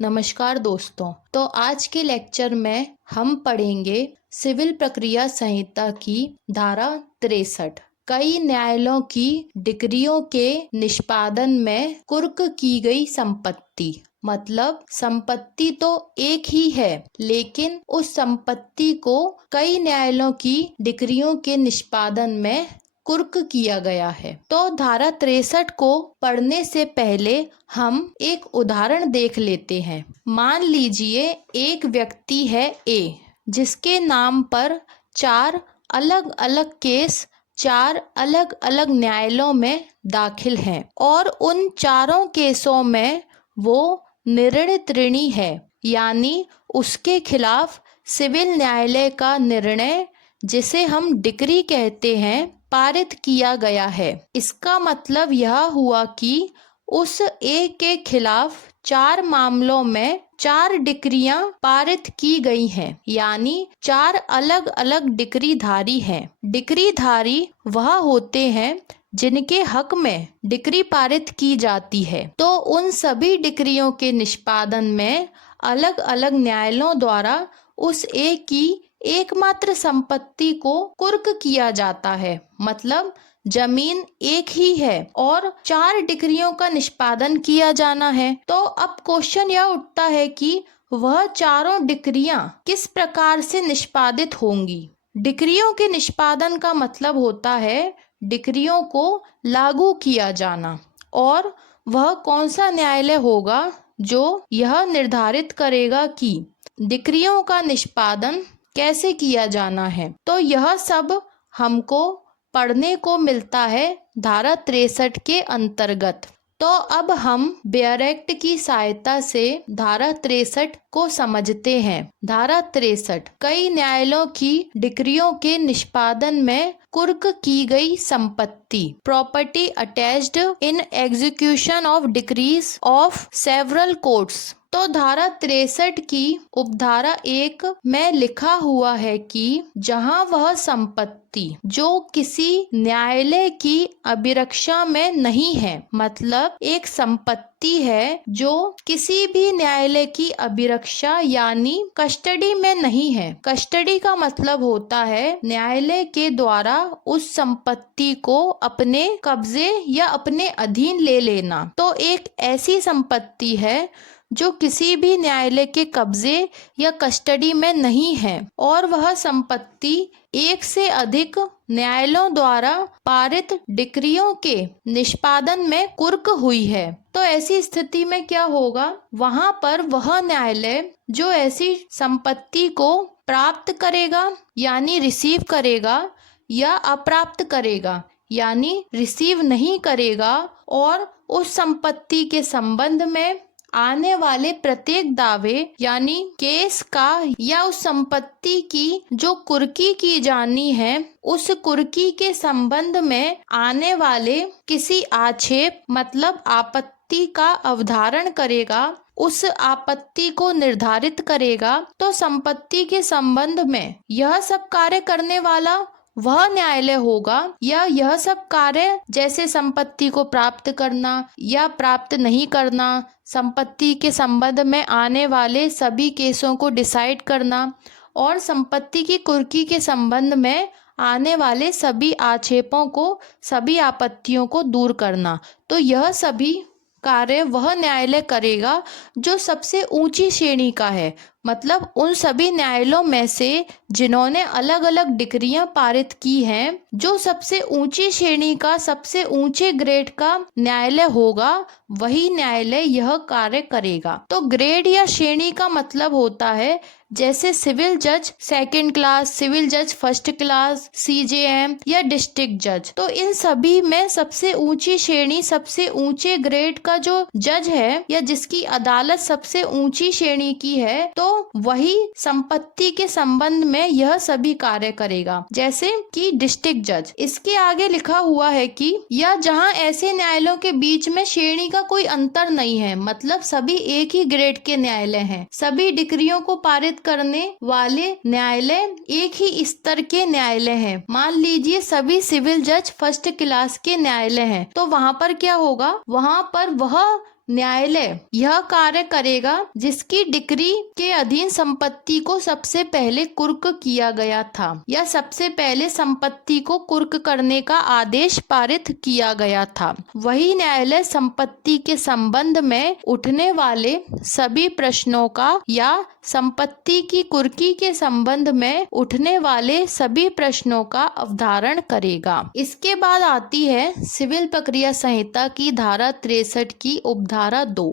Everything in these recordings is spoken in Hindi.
नमस्कार दोस्तों। तो आज के लेक्चर में हम पढ़ेंगे सिविल प्रक्रिया संहिता की धारा 63। कई न्यायालयों की डिक्रियों के निष्पादन में कुर्क की गई संपत्ति। मतलब संपत्ति तो एक ही है, लेकिन उस संपत्ति को कई न्यायालयों की डिक्रियों के निष्पादन में कुर्क किया गया है। तो धारा 63 को पढ़ने से पहले हम एक उदाहरण देख लेते हैं। मान लीजिए एक व्यक्ति है ए, जिसके नाम पर 4 अलग अलग केस 4 अलग अलग न्यायालयों में दाखिल हैं और उन चारों केसों में वो निर्णित ऋणी है, यानी उसके खिलाफ सिविल न्यायालय का निर्णय, जिसे हम डिक्री कहते हैं, पारित किया गया है। इसका मतलब यह हुआ कि उस ए के खिलाफ 4 मामलों में 4 डिक्रियां पारित की गई हैं, यानी 4 अलग अलग डिक्रीधारी हैं। डिक्रीधारी वह होते हैं जिनके हक में डिक्री पारित की जाती है। तो उन सभी डिक्रियों के निष्पादन में अलग अलग न्यायालयों द्वारा उस ए की एकमात्र संपत्ति को कुर्क किया जाता है। मतलब जमीन एक ही है और 4 डिक्रियों का निष्पादन किया जाना है। तो अब क्वेश्चन यह उठता है कि वह चारों डिक्रियां किस प्रकार से निष्पादित होंगी। डिक्रियों के निष्पादन का मतलब होता है डिक्रियों को लागू किया जाना, और वह कौन सा न्यायालय होगा जो यह निर्धारित करेगा कि डिक्रियों का निष्पादन कैसे किया जाना है। तो यह सब हमको पढ़ने को मिलता है धारा 63 के अंतर्गत। तो अब हम बेयर एक्ट की सहायता से धारा 63 को समझते हैं। धारा 63 कई न्यायालयों की डिक्रियों के निष्पादन में कुर्क की गई संपत्ति, property attached in execution of decrease of several courts. तो धारा 63 की उपधारा 1 में लिखा हुआ है कि जहां वह संपत्ति जो किसी न्यायालय की अभिरक्षा में नहीं है, मतलब एक संपत्ति है जो किसी भी न्यायालय की अभिरक्षा यानी कस्टडी में नहीं है। कस्टडी का मतलब होता है न्यायालय के द्वारा उस संपत्ति को अपने कब्जे या अपने अधीन ले लेना। तो एक ऐसी संपत्ति है जो किसी भी न्यायालय के कब्जे या कस्टडी में नहीं है और वह संपत्ति एक से अधिक न्यायालयों द्वारा पारित डिक्रियों के निष्पादन में कुर्क हुई है। तो ऐसी स्थिति में क्या होगा, वहां पर वह न्यायालय जो ऐसी संपत्ति को प्राप्त करेगा यानी रिसीव करेगा, या अप्राप्त करेगा यानी रिसीव नहीं करेगा, और उस संपत्ति के संबंध में आने वाले प्रत्येक दावे यानी केस का या उस संपत्ति की जो कुर्की की जानी है, उस कुर्की के संबंध में आने वाले किसी आक्षेप मतलब आपत्ति का अवधारण करेगा, उस आपत्ति को निर्धारित करेगा। तो संपत्ति के संबंध में यह सब कार्य करने वाला वह न्यायालय होगा, या यह सब कार्य जैसे संपत्ति को प्राप्त करना या प्राप्त नहीं करना, संपत्ति के संबंध में आने वाले सभी केसों को डिसाइड करना, और संपत्ति की कुर्की के संबंध में आने वाले सभी आक्षेपों को, सभी आपत्तियों को दूर करना। तो यह सभी कार्य वह न्यायालय करेगा जो सबसे ऊंची श्रेणी का है। मतलब उन सभी न्यायालयों में से जिन्होंने अलग अलग डिक्रियां पारित की हैं, जो सबसे ऊंची श्रेणी का, सबसे ऊंचे ग्रेड का न्यायालय होगा, वही न्यायालय यह कार्य करेगा। तो ग्रेड या श्रेणी का मतलब होता है जैसे सिविल जज 2nd क्लास, सिविल जज 1st क्लास, CJM या डिस्ट्रिक्ट जज। तो इन सभी में सबसे ऊंची श्रेणी, सबसे ऊंचे ग्रेड का जो जज है या जिसकी अदालत सबसे ऊंची श्रेणी की है, तो वही संपत्ति के संबंध में यह सभी कार्य करेगा, जैसे कि डिस्ट्रिक्ट जज। इसके आगे लिखा हुआ है कि या जहां ऐसे न्यायालयों के बीच में श्रेणी का कोई अंतर नहीं है, मतलब सभी एक ही ग्रेड के न्यायालय हैं, सभी डिक्रियों को पारित करने वाले न्यायालय एक ही स्तर के न्यायालय हैं। मान लीजिए सभी सिविल जज 1st क्लास के न्यायालय हैं, तो वहां पर क्या होगा, वहां पर वह न्यायालय यह कार्य करेगा जिसकी डिक्री के अधीन संपत्ति को सबसे पहले कुर्क किया गया था या सबसे पहले संपत्ति को कुर्क करने का आदेश पारित किया गया था। वही न्यायालय संपत्ति के संबंध में उठने वाले सभी प्रश्नों का या संपत्ति की कुर्की के संबंध में उठने वाले सभी प्रश्नों का अवधारण करेगा। इसके बाद आती है सिविल प्रक्रिया संहिता की धारा 63 की उपधारा 2।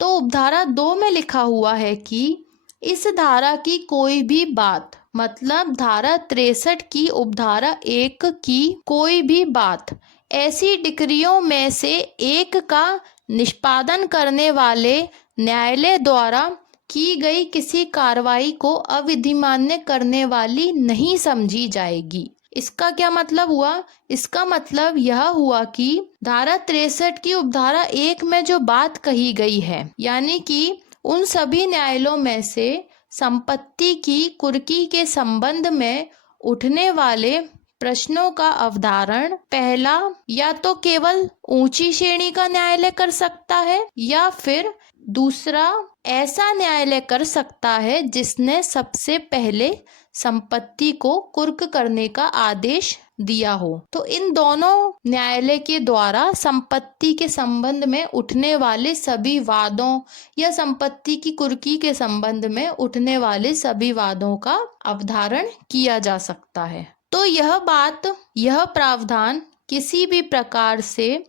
तो उपधारा 2 में लिखा हुआ है कि इस धारा की कोई भी बात, मतलब धारा 63 की उपधारा 1 की कोई भी बात ऐसी डिक्रियों में से एक का निष्पादन करने वाले न्यायालय द्वारा की गई किसी कार्रवाई को अविधिमान्य करने वाली नहीं समझी जाएगी। इसका क्या मतलब हुआ? इसका मतलब यह हुआ कि धारा 63 की उपधारा 1 में जो बात कही गई है, यानी कि उन सभी न्यायालयों में से संपत्ति की कुर्की के संबंध में उठने वाले प्रश्नों का अवधारण पहला या तो केवल ऊंची श्रेणी का न्यायालय कर सकता है या फिर दूसरा ऐसा न्यायालय कर सकता है जिसने सबसे पहले संपत्ति को कुर्क करने का आदेश दिया हो। तो इन दोनों न्यायालय के द्वारा संपत्ति के संबंध में उठने वाले सभी वादों या संपत्ति की कुर्की के संबंध में उठने वाले सभी वादों का अवधारण किया जा सकता है। तो यह प्रावधान किसी भी प्रकार से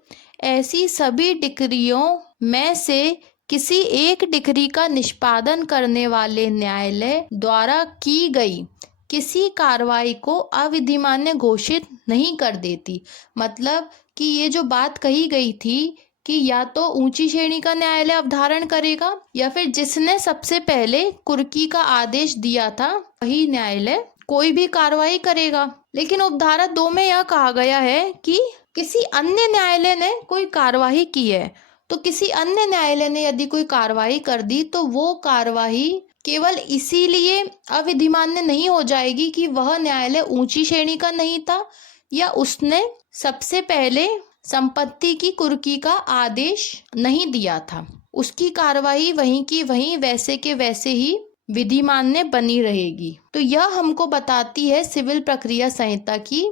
ऐसी सभी डिक्रियों में से किसी एक डिक्री का निष्पादन करने वाले न्यायालय द्वारा की गई किसी कार्रवाई को अविधिमान्य घोषित नहीं कर देती। मतलब कि ये जो बात कही गई थी कि या तो ऊंची श्रेणी का न्यायालय अवधारण करेगा या फिर जिसने सबसे पहले कुर्की का आदेश दिया था वही न्यायालय कोई भी कार्रवाई करेगा। लेकिन उपधारा 2 में यह कहा गया है कि किसी अन्य न्यायालय ने कोई कार्यवाही की है, तो किसी अन्य न्यायालय ने यदि कोई कार्रवाई कर दी तो वो कार्रवाई केवल इसीलिए अविधिमान्य नहीं हो जाएगी कि वह न्यायालय ऊंची श्रेणी का नहीं था या उसने सबसे पहले संपत्ति की कुर्की का आदेश नहीं दिया था। उसकी कार्रवाई वहीं की वहीं वैसे के वैसे ही विधिमान्य बनी रहेगी। तो यह हमको बताती है सिविल प्रक्रिया संहिता की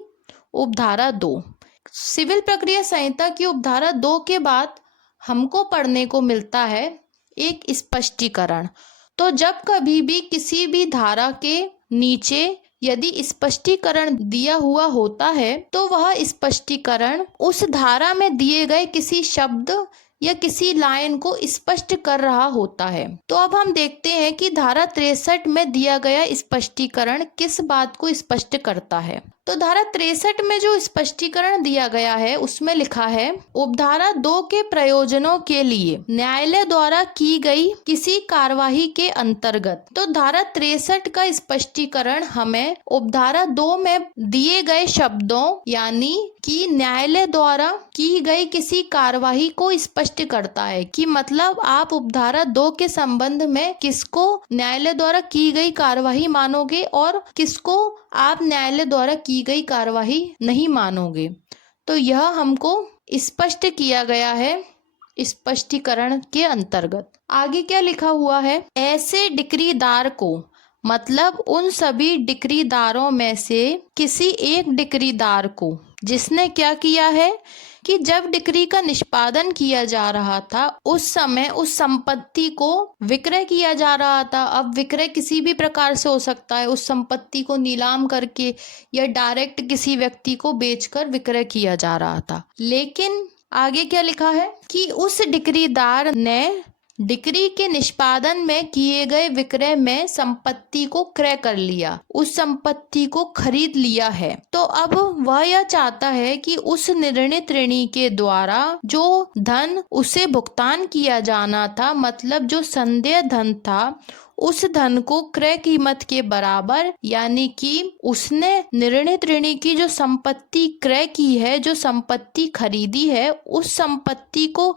उपधारा 2। सिविल प्रक्रिया संहिता की उपधारा 2 के बाद हमको पढ़ने को मिलता है एक स्पष्टीकरण। तो जब कभी भी किसी भी धारा के नीचे यदि स्पष्टीकरण दिया हुआ होता है तो वह स्पष्टीकरण उस धारा में दिए गए किसी शब्द या किसी लाइन को स्पष्ट कर रहा होता है। तो अब हम देखते हैं कि धारा 63 में दिया गया स्पष्टीकरण किस बात को स्पष्ट करता है। तो धारा 63 में जो स्पष्टीकरण दिया गया है उसमें लिखा है, उपधारा 2 के प्रयोजनों के लिए न्यायालय द्वारा की गई किसी कार्यवाही के अंतर्गत। तो धारा 63 का स्पष्टीकरण हमें उपधारा 2 में दिए गए शब्दों यानी कि न्यायालय द्वारा की गई किसी कार्यवाही को स्पष्ट करता है कि मतलब आप उपधारा 2 के संबंध में किसको न्यायालय द्वारा की गई कार्यवाही मानोगे और किसको आप न्यायालय द्वारा की गई कार्यवाही नहीं मानोगे। तो यह हमको स्पष्ट किया गया है स्पष्टीकरण के अंतर्गत। आगे क्या लिखा हुआ है, ऐसे डिक्रीदार को मतलब उन सभी डिक्रीदारों में से किसी एक डिक्रीदार को जिसने क्या किया है कि जब डिक्री का निष्पादन किया जा रहा था उस समय उस संपत्ति को विक्रय किया जा रहा था। अब विक्रय किसी भी प्रकार से हो सकता है, उस संपत्ति को नीलाम करके या डायरेक्ट किसी व्यक्ति को बेचकर विक्रय किया जा रहा था। लेकिन आगे क्या लिखा है कि उस डिक्रीदार ने डिक्री के निष्पादन में किए गए विक्रय में संपत्ति को क्रय कर लिया, उस संपत्ति को खरीद लिया है। तो अब वह यह चाहता है कि उस निर्णित ऋणी के द्वारा जो धन उसे भुगतान किया जाना था, मतलब जो संदेय धन था, उस धन को क्रय कीमत के बराबर यानी कि उसने निर्णित ऋणी की जो संपत्ति क्रय की है, जो संपत्ति खरीदी है, उस संपत्ति को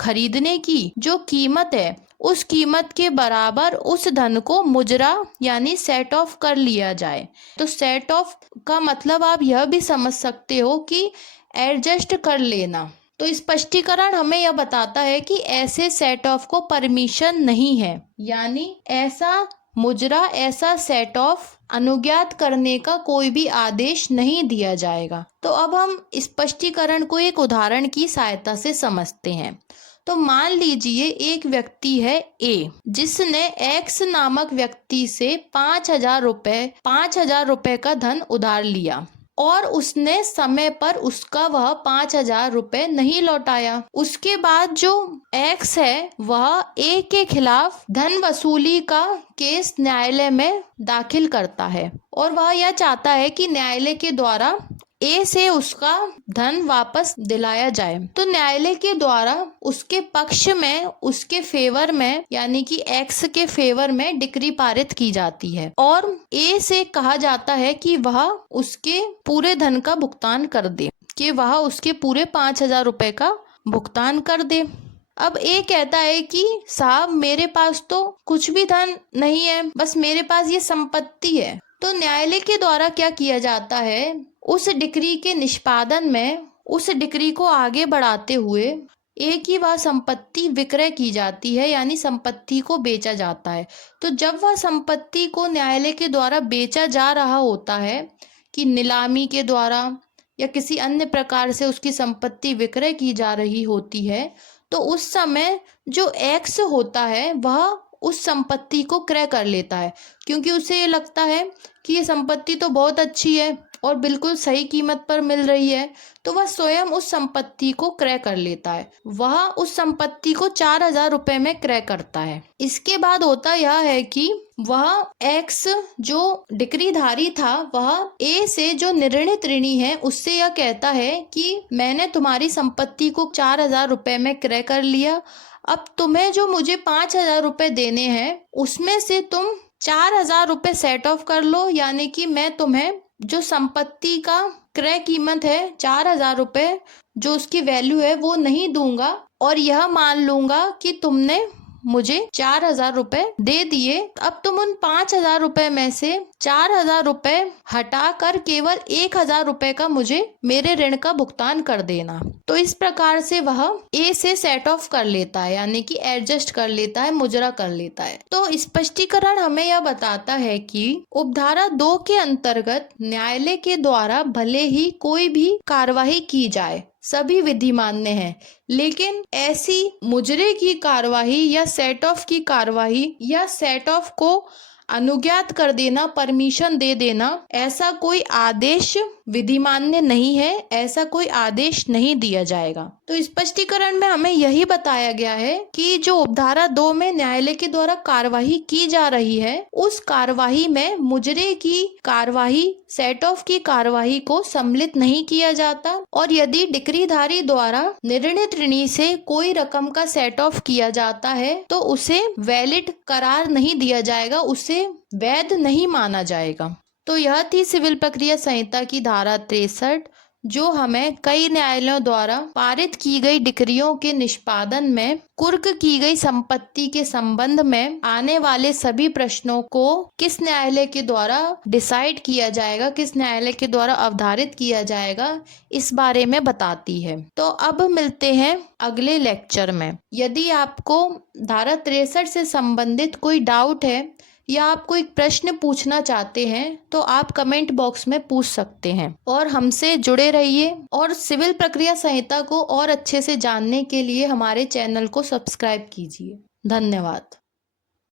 खरीदने की जो कीमत है उस कीमत के बराबर उस धन को मुजरा यानी सेट ऑफ कर लिया जाए। तो सेट ऑफ का मतलब आप यह भी समझ सकते हो कि एडजस्ट कर लेना। तो स्पष्टीकरण हमें यह बताता है कि ऐसे सेट ऑफ को परमिशन नहीं है, यानी ऐसा मुजरा, ऐसा सेट ऑफ अनुज्ञात करने का कोई भी आदेश नहीं दिया जाएगा। तो अब हम स्पष्टीकरण को एक उदाहरण की सहायता से समझते हैं। तो मान लीजिए एक व्यक्ति है ए, जिसने एक्स नामक व्यक्ति से 5,000 रुपए का धन उधार लिया और उसने समय पर उसका वह 5,000 रुपए नहीं लौटाया। उसके बाद जो एक्स है वह ए के खिलाफ धन वसूली का केस न्यायालय में दाखिल करता है और वह यह चाहता है कि न्यायालय के द्वारा ए से उसका धन वापस दिलाया जाए। तो न्यायालय के द्वारा उसके पक्ष में, उसके फेवर में, यानी कि एक्स के फेवर में डिक्री पारित की जाती है और ए से कहा जाता है कि वह उसके पूरे धन का भुगतान कर दे, कि वह उसके पूरे 5,000 रुपए का भुगतान कर दे। अब ए कहता है कि साहब मेरे पास तो कुछ भी धन नहीं है, बस मेरे पास ये संपत्ति है। तो न्यायालय के द्वारा क्या किया जाता है, उस डिक्री के निष्पादन में उस डिक्री को आगे बढ़ाते हुए ए की वह संपत्ति विक्रय की जाती है, यानी संपत्ति को बेचा जाता है। तो जब वह संपत्ति को न्यायालय के द्वारा बेचा जा रहा होता है, कि नीलामी के द्वारा या किसी अन्य प्रकार से उसकी संपत्ति विक्रय की जा रही होती है, तो उस समय जो एक्स होता है वह उस संपत्ति को क्रय कर लेता है, क्योंकि उसे ये लगता है कि ये संपत्ति तो बहुत अच्छी है और बिल्कुल सही कीमत पर मिल रही है। तो वह स्वयं उस संपत्ति को क्रय कर लेता है। वह उस संपत्ति को 4,000 रुपए में क्रय करता है। इसके बाद होता यह है कि वह एक्स जो डिक्रीधारी था वह ए से जो निर्णित ऋणी है उससे यह कहता है कि मैंने तुम्हारी संपत्ति को 4,000 रुपए में क्रय कर लिया, अब तुम्हें जो मुझे 5,000 रुपए देने हैं उसमें से तुम 4,000 रुपए सेट ऑफ कर लो, यानी कि मैं तुम्हें जो संपत्ति का क्रय कीमत है 4,000 रुपए, जो उसकी वैल्यू है वो नहीं दूंगा और यह मान लूंगा कि तुमने मुझे 4,000 रुपए दे दिए। अब तुम उन 5,000 रुपए में से 4,000 रुपए हटाकर केवल 1,000 रुपए का मुझे मेरे ऋण का भुगतान कर देना। तो इस प्रकार से वह ए से सेट ऑफ कर लेता है, यानी कि एडजस्ट कर लेता है, मुजरा कर लेता है। तो स्पष्टीकरण हमें यह बताता है कि उपधारा 2 के अंतर्गत न्यायालय के द्वारा भले ही कोई भी कार्यवाही की जाए, सभी विधि मान्य है, लेकिन ऐसी मुजरे की कार्यवाही या सेट ऑफ की कार्यवाही या सेट ऑफ को अनुज्ञात कर देना, परमिशन दे देना, ऐसा कोई आदेश विधि मान्य नहीं है, ऐसा कोई आदेश नहीं दिया जाएगा। तो स्पष्टीकरण में हमें यही बताया गया है कि जो उपधारा 2 में न्यायालय के द्वारा कार्यवाही की जा रही है, उस कार्यवाही में मुजरे की कार्यवाही, सेट ऑफ की कार्यवाही को सम्मिलित नहीं किया जाता और यदि डिक्रीधारी द्वारा निर्णित ऋणी से कोई रकम का सेट ऑफ किया जाता है तो उसे वैलिड करार नहीं दिया जाएगा, उसे वैध नहीं माना जाएगा। तो यह थी सिविल प्रक्रिया संहिता की धारा 63, जो हमें कई न्यायालयों द्वारा पारित की गई डिक्रियों के निष्पादन में कुर्क की गई संपत्ति के संबंध में आने वाले सभी प्रश्नों को किस न्यायालय के द्वारा डिसाइड किया जाएगा, किस न्यायालय के द्वारा अवधारित किया जाएगा, इस बारे में बताती है। तो अब मिलते हैं अगले लेक्चर में। यदि आपको धारा 63 से संबंधित कोई डाउट है या आप कोई प्रश्न पूछना चाहते हैं तो आप कमेंट बॉक्स में पूछ सकते हैं और हमसे जुड़े रहिए। और सिविल प्रक्रिया संहिता को और अच्छे से जानने के लिए हमारे चैनल को सब्सक्राइब कीजिए। धन्यवाद।